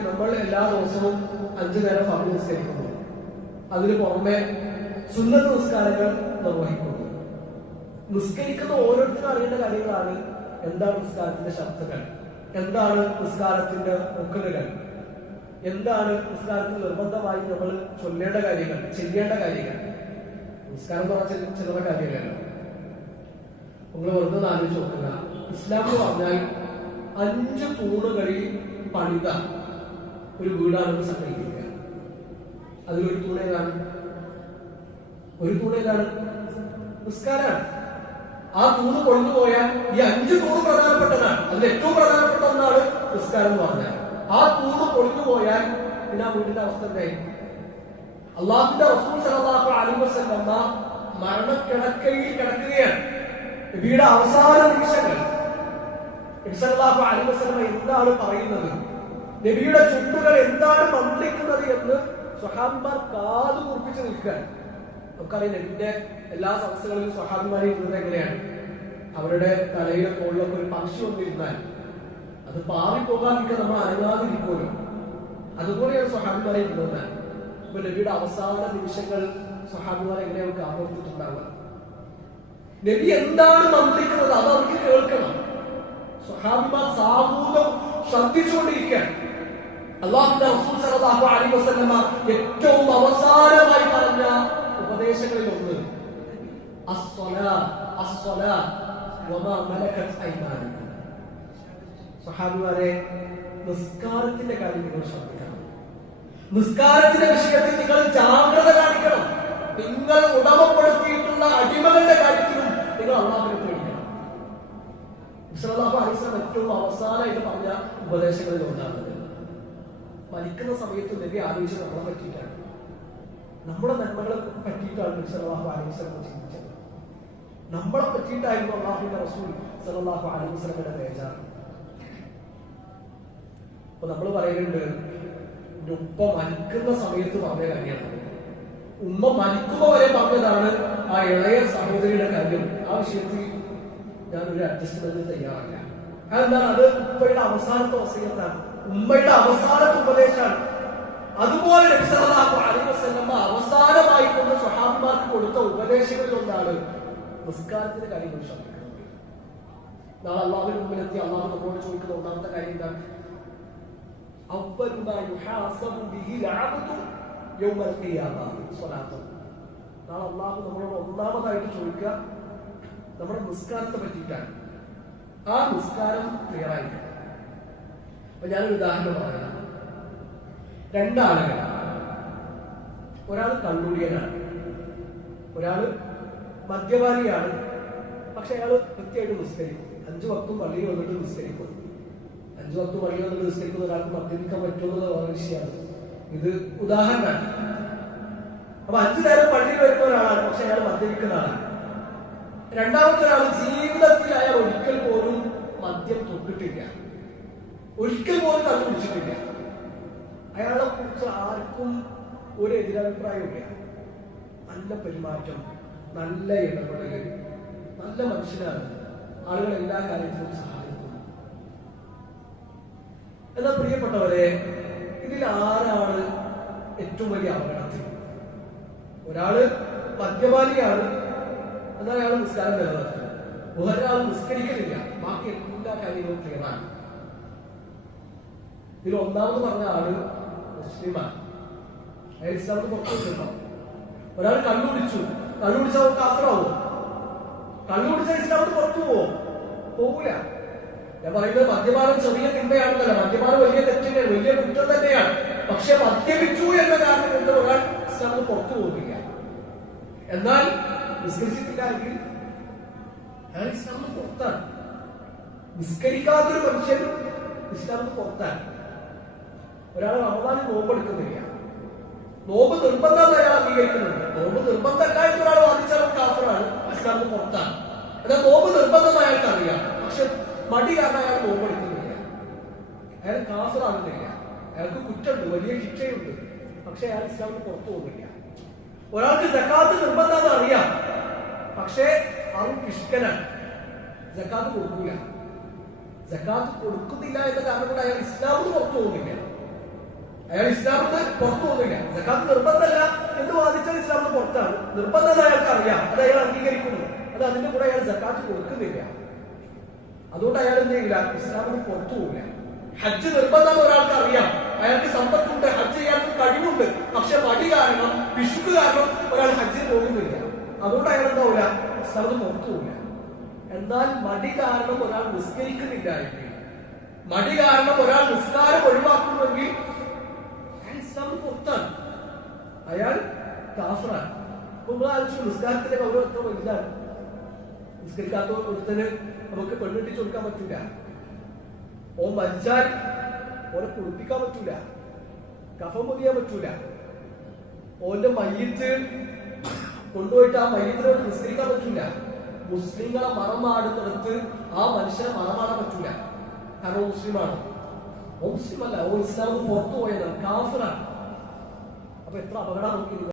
നോക്കി, നമ്മൾ എല്ലാ ദിവസവും 5 നേരം ഫർദ് നിസ്കരിക്കുന്നു, അതിന് പുറമെ സുന്നത്ത് നിസ്കാരങ്ങൾ നിർവഹിക്കുന്നു. നിസ്കരിക്കുന്ന ഓരോരുത്തരും അറിയേണ്ട കാര്യങ്ങളാണ്. എന്താണ് നിസ്കാരത്തിന്റെ ശബ്ദങ്ങൾ, എന്താണ് നിസ്കാരത്തിന്റെ റുക്നുകൾ, എന്താണ് നിസ്കാരത്തിൽ നിർബന്ധമായി നമ്മൾ ചൊല്ലേണ്ട കാര്യങ്ങൾ, ചെയ്യേണ്ട കാര്യങ്ങൾ. നിസ്കാരം എന്ന് പറഞ്ഞാൽ ചില കാര്യങ്ങളല്ല. നിങ്ങൾ വെറുതെ ആലോചിച്ച് നോക്കുക. ഇസ്ലാം എന്ന് പറഞ്ഞാൽ 5 തൂണുകളിൽ പണിത ഒരു വീടാണെന്ന് സങ്കല്പിക്കുക. അതിലൊരു തൂണേതാണ്, ഒരു തൂണേതാണ് നിസ്കാരമാണ്. ആ തൂണ് കൊണ്ടു പോയാൽ ഈ 5 തൂണ് പ്രധാനപ്പെട്ടതാണ്. അതിൽ ഏറ്റവും പ്രധാനപ്പെട്ട ഒന്നാണ് നിസ്കാരം എന്ന് പറഞ്ഞാൽ. ആ തൂണ് പൊളിഞ്ഞു പോയാൽ പിന്നെ ആ വീടിന്റെ അവസ്ഥ എന്തായി? അള്ളാഹുവിന്റെ റസൂൽ സല്ലല്ലാഹു അലൈഹി വസല്ലം മരണക്കിടക്കയിൽ കിടക്കുകയാണ്. നബിയുടെ അവസാന നിമിഷങ്ങൾ നബി സല്ലല്ലാഹു അലൈഹി വസല്ലം എന്താണ് പറയുന്നത്, നബിയുടെ ചുണ്ടുകൾ എന്താണ് മന്ത്രിക്കുന്നത് എന്ന് സ്വഹാബിമാർ കാതു കുറിപ്പിച്ച് നിൽക്കാൻ. നമുക്കറിയാം നബിന്റെ എല്ലാ സംസ്ഥകളിലും സ്വഹാബിമാരെ ഇരുന്നത് എങ്ങനെയാണ്? അവരുടെ തലയിലെ കോളിലൊക്കെ ഒരു പക്ഷി വന്നിരുന്നാൽ അത് പാറിപ്പോകാതിരിക്കാൻ നമ്മൾ അനങ്ങാതിരിക്കുമല്ലോ. അതുപോലെയാണ് സ്വഹാബിമാരെ ഇരുന്നത്. ഇപ്പൊ നബിയുടെ അവസാന നിമിഷങ്ങൾ സ്വഹാബിമാരെ എങ്ങനെയാണ് കാത്തിട്ടുണ്ടാവുക? നബി എന്താണ് മന്ത്രിക്കുന്നത് അത് അവർക്ക് കേൾക്കണം. സ്വഹാബിമാർ സാമൂഹം ശ്രദ്ധിച്ചുകൊണ്ടിരിക്കാൻ. അല്ലാഹുവിന്റെ റസൂൽ സല്ലല്ലാഹു അലൈഹി വസല്ലം ഏറ്റവും അവസാനമായി പറഞ്ഞ ഉപദേശങ്ങളിൽ ഒന്ന് അസ്സലാ വമാ മലകത് ഐമാനുക്കും. സ്വഹാബിമാരെ, നിസ്കാരത്തിന്റെ കാര്യം നിങ്ങൾ ശ്രദ്ധിക്കണം. നിസ്കാരത്തിന്റെ വിഷയത്തിൽ നിങ്ങൾ ജാഗ്രത കാണിക്കണം. നിങ്ങൾ ഉടമപ്പെടുത്തിയിട്ടുള്ള അടിമകളുടെ കാര്യത്തിലും നിങ്ങൾ അല്ലാഹുവിനെ പേടിക്കണം. സല്ലല്ലാഹു അലൈഹി വസല്ലം ഏറ്റവും അവസാനമായിട്ട് പറഞ്ഞ ഉപദേശങ്ങളിൽ ഒന്നാണ്. മരിക്കുന്ന സമയത്ത് നബി ആലോചിച്ചത് നമ്മളെ പറ്റിയിട്ടാണ്, നമ്മുടെ നന്മകളെ പറ്റിയിട്ടാണ് സല്ലല്ലാഹു അലൈഹി വസല്ലം ചിന്തിച്ചത്. നമ്മളെ പറ്റിയിട്ടായിരുന്നു അല്ലാഹുവിന്റെ റസൂൽ സല്ലല്ലാഹു അലൈഹി വസല്ലമയുടെ ബേജാർ. അപ്പൊ നമ്മൾ പറയുന്നുണ്ട്, ഉപ്പ മരിക്കുന്ന സമയത്ത് പറഞ്ഞ കാര്യമാണ്. ഉമ്മ മരിക്കുമ്പോ വരെ പറഞ്ഞതാണ് ആ ഇളയ സഹോദരിയുടെ കാര്യം. ആ വിഷയത്തിൽ ഞാനൊരു അഡ്ജസ്റ്റ്മെന്റ് തയ്യാറല്ല. അതെന്താണ്? അത് ഉപ്പയുടെ അവസാനത്തെ വസീയത്താണ്, ഉമ്മയുടെ അവസാനത്തെ ഉപദേശമാണ്. അതുപോലെ നബി സല്ലല്ലാഹു അലൈഹി വസല്ലം അവസാനമായി കൊണ്ട് സ്വഹാബിമാർക്ക് കൊടുത്ത ഉപദേശങ്ങളിൽ ഒന്നാണ് നിസ്കാരത്തിന്റെ കാര്യങ്ങൾ ശ്രദ്ധിക്കുന്നത്. നാളെ അള്ളാഹുവിന്റെ മുമ്പിലെത്തി അള്ളാഹു നമ്മളോട് ചോദിക്കുന്ന ഒന്നാമത്തെ കാര്യം എന്താണ്? നാളെ അള്ളാഹു നമ്മളോട് ഒന്നാമതായിട്ട് ചോദിക്കുക നമ്മുടെ നിസ്കാരത്തെ പറ്റിയിട്ടാണ്. ആ നിസ്കാരം ക്ലിയർ ആയിരിക്കണം. അപ്പൊ ഞാനൊരു ഉദാഹരണം പറയാം. 2 ആളുകൾ, ഒരാൾ കള്ളുടിയനാണ്, ഒരാൾ മദ്യപാനിയാണ്. പക്ഷെ അയാൾ കൃത്യമായിട്ട് നിസ്കരിക്കും. 5 വക്തും പള്ളിയിൽ വന്നിട്ട് നിസ്കരിക്കും. 5 വക്തും പള്ളിയിൽ വന്നിട്ട് നിസ്കരിക്കുന്ന ഒരാൾക്ക് മദ്യപിക്കാൻ പറ്റുമെന്നത് വേറെ വിഷയമാണ്. ഇത് ഉദാഹരണമാണ്. അപ്പൊ 5 നേരം പള്ളിയിൽ വരുന്ന ഒരാളാണ്, പക്ഷെ അയാൾ മദ്യപിക്കുന്ന ആളാണ്. രണ്ടാമത്തെ ഒരാൾ ജീവിതത്തിൽ അയാൾ ഒരിക്കൽ പോലും മദ്യം തൊട്ടിട്ടില്ല, ഒരിക്കൽ പോലും കണ്ടുപിടിച്ചിട്ടില്ല. അയാളെ കുറിച്ച് ആർക്കും ഒരു എതിരഭിപ്രായമില്ല. നല്ല പെരുമാറ്റം, നല്ല ഇടപെടൽ, നല്ല മനുഷ്യനാണ്, ആളുകൾ എല്ലാ കാര്യത്തിലും സഹായിക്കുന്നു. എന്നാൽ പ്രിയപ്പെട്ടവരെ, ഇതിൽ ആരാണ് ഏറ്റവും വലിയ അപകടത്തിൽ? ഒരാള് മദ്യപാനിയാണ്, എന്നാൽ അയാൾ നിസ്കാരം നിലനിർത്തും. ഒരാൾ നിസ്കരിക്കുന്നില്ല, ബാക്കി എല്ലാ കാര്യങ്ങളും ക്ലിയറാണ്. ഇതിൽ ഒന്നാമത് പറഞ്ഞ ആള് മുസ്ലിമാണ്, അയാൾ ഇസ്ലാമിന് പുറത്തു കിട്ടണം. ഒരാൾ കള്ളുപിടിച്ചാൽ കാഫറാവോ? കള്ളുപിടിച്ചാൽ ഇസ്ലാമിന് പുറത്തു പോകൂല. ഞാൻ പറയുന്നത് മദ്യപാനം ചെറിയ തിന്മയാണെന്നല്ല, മദ്യപാനം വലിയ തെറ്റിന്റെ വലിയ കുറ്റം തന്നെയാണ്. പക്ഷെ മദ്യപിച്ചു എന്ന കാരണം കൊണ്ട് ഒരാൾ ഇസ്ലാമിന് പുറത്തു പോകില്ല. എന്നാൽ നിസ്കരിച്ചിട്ടില്ലെങ്കിൽ അയാൾ ഇസ്ലാമിന് പുറത്താണ്. നിസ്കരിക്കാത്തൊരു മനുഷ്യൻ ഇസ്ലാമിന് പുറത്താണ്. ഒരാൾ റമദാനിൽ നോമ്പെടുക്കുന്നില്ല, നോമ്പ് നിർബന്ധം അയാൾ അംഗീകരിക്കുന്നുണ്ട്. നോമ്പ് നിർബന്ധമല്ലായിട്ട് ഒരാൾ വാദിച്ചാൽ കാഫറാണ്, ഇസ്ലാമിന് പുറത്താണ്. എന്നാൽ നോമ്പ് നിർബന്ധം അയാൾക്ക് അറിയാം, പക്ഷെ മടി കാരണം അയാൾ നോമ്പെടുക്കുന്നില്ല, അയാൾ കാഫറാകുന്നില്ല. അയാൾക്ക് കുറ്റമുണ്ട്, വലിയ ശിക്ഷയുണ്ട്, പക്ഷെ അയാൾ ഇസ്ലാമിന് പുറത്തു പോകുന്നില്ല. ഒരാൾക്ക് സക്കാത്ത് നിർബന്ധം അറിയാം, പക്ഷേ അവൻ പിഷ്കനാണ്, സക്കാത്ത് കൊടുക്കൂല. സക്കാത്ത് കൊടുക്കുന്നില്ല എന്ന കാരണം കൊണ്ട് അയാൾ ഇസ്ലാമിന് പുറത്തു പോകുന്നില്ല. അയാൾ ഇസ്ലാമിൽ നിന്ന് പുറത്തു പോകുന്നില്ല. സക്കാത്ത് നിർബന്ധമല്ല എന്ന് വാദിച്ചാൽ ഇസ്ലാമിന് പുറത്താണ്. നിർബന്ധം അയാൾക്ക് അറിയാം, അത് അയാൾ അംഗീകരിക്കുന്നു. അത് അതിന്റെ കൂടെ അയാൾ സക്കാത്ത് കൊടുക്കുന്നില്ല. അതുകൊണ്ട് അയാൾ എന്ത് ചെയ്യില്ല, ഇസ്ലാമിന് പുറത്തു പോകില്ല. ഹജ്ജ് നിർബന്ധം ഒരാൾക്ക് അറിയാം, അയാൾക്ക് സമ്പത്തുണ്ട്, ഹജ്ജ് ചെയ്യാൻ കഴിവുണ്ട്. പക്ഷെ മടി കാരണം, പിശുക്ക് കാരണം ഒരാൾ ഹജ്ജിന് പോകുന്നില്ല. അതുകൊണ്ട് അയാൾ എന്താവില്ല, ഇസ്ലാമിന് പുറത്തു പോകില്ല. എന്നാൽ മടി കാരണം ഒരാൾ നിസ്കരിക്കുന്നില്ല എങ്കിൽ, മടി കാരണം ഒരാൾ നിസ്കാരം ഒഴിവാക്കുന്നുവെങ്കിൽ അയാൾ ഇസ്ലാമിന് പുറത്താണ്, അയാൾ കാഫിറാണ്. അപ്പൊ നമ്മൾ ആലോചിച്ചു നിസ്കാരത്തിന്റെ ഗൗരവം എത്ര വലുതാണ്. നിസ്കരിക്കാത്ത ഒരുത്തന് നമുക്ക് പെണ്ണിട്ടിച്ച് കൊടുക്കാൻ പറ്റൂല. ഓൻ മരിച്ചാൽ ഓനെ കുളിപ്പിക്കാൻ പറ്റൂല, കഫം പൊതിയാൻ പറ്റൂല. ഓന്റെ മയ്യത്ത് കൊണ്ടുപോയിട്ട് ആ മയ്യത്തിനോട് നിസ്കരിക്കാൻ പറ്റൂല. മുസ്ലിങ്ങളെ മറമാടുന്നിടത്ത് ആ മനുഷ്യനെ മറമാടാൻ പറ്റൂല. കാരണം മുസ്ലിമാണ്. ഓ മുസ്ലിം അല്ല, ഓ ഇസ്ലാമിന് പുറത്തു പോയതാണ്, കാഫിറാണ്. അപ്പൊ എത്ര അപകടം നോക്കി.